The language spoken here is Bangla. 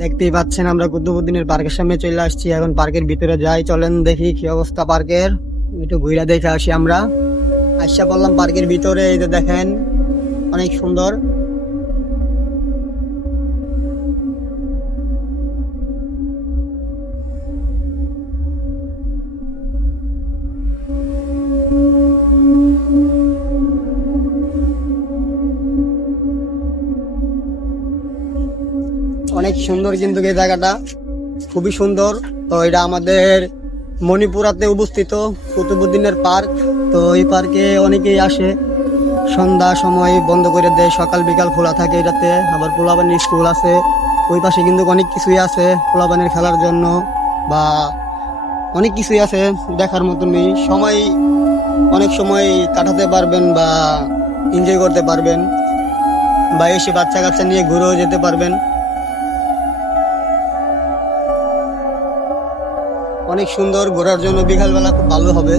দেখতেই পাচ্ছেন আমরা কুতুবুদ্দিনের পার্কের সামনে চলে আসছি। এখন পার্কের ভিতরে যাই, চলেন দেখি কি অবস্থা পার্কের। একটু ঘুরে দেখে আসি। আমরা আইসা পড়লাম পার্কের ভিতরে। এই যে দেখেন অনেক সুন্দর। অনেক সুন্দর কিন্তু এই জায়গাটা, খুবই সুন্দর। তো এটা আমাদের মণিপুরাতে অবস্থিত কুতুবুদ্দিনের পার্ক। তো এই পার্কে অনেকেই আসে, সন্ধ্যা সময় বন্ধ করে দেয়, সকাল বিকাল খোলা থাকে এটাতে। আবার পোলাপানের স্কুল আছে ওই পাশে, কিন্তু অনেক কিছুই আছে পোলাপানের খেলার জন্য বা অনেক কিছুই আছে দেখার মতনই। সময় অনেক সময় কাটাতে পারবেন বা এনজয় করতে পারবেন, বা এসে বাচ্চা কাচ্চা নিয়ে ঘুরেও যেতে পারবেন। অনেক সুন্দর, ঘোরার জন্য বিকালবেলা খুব ভালো হবে।